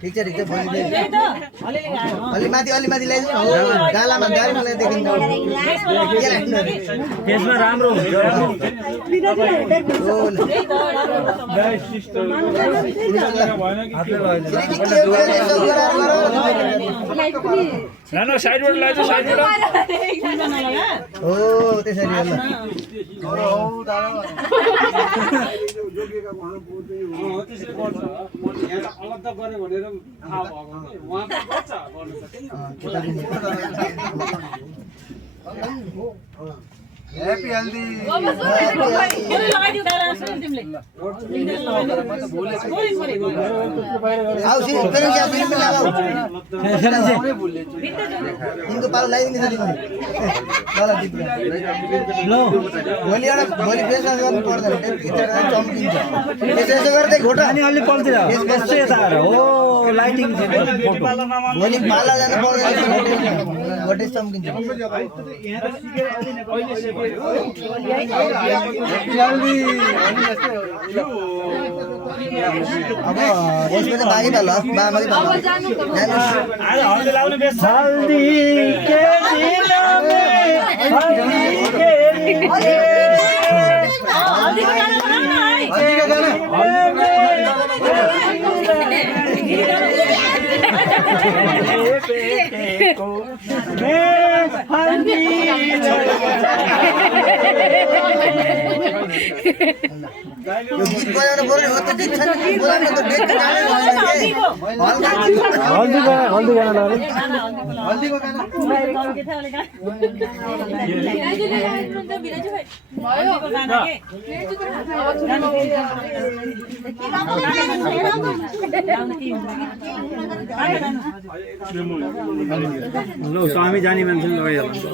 ठिक छ भोलि अलि माथि ल्याइदिनु हो डालामा गाडीमा ल्याइदेखि त्यसमा राम्रो हुन्छ नानो साइडबाट लाग्यो साइडबाट हो त्यसरी होला अलग गरे भनेर थाहा भएको कि उहाँ त बच्चा गर्नु सक्दैन हैप्पी हेल्दी इनको पालो लगाइदिनु भोलि फेसवास गर्नु पर्दैन चम्किन्छ यसो गर्दै घोटा अलि पल्तिर हो लाइटिङ भोलि पाला जानु पर्दैन घोटे चम्किन्छ अब यसमा त बाँकी त ल बाँकी त हल्दी के गीत बजाउनु पर्यो हो त गीत छैन बोलाउनु त डेट गाना हल्दी गाना हल्दीको गाना स्वामी जानी मान्छे लगाइहाल्नु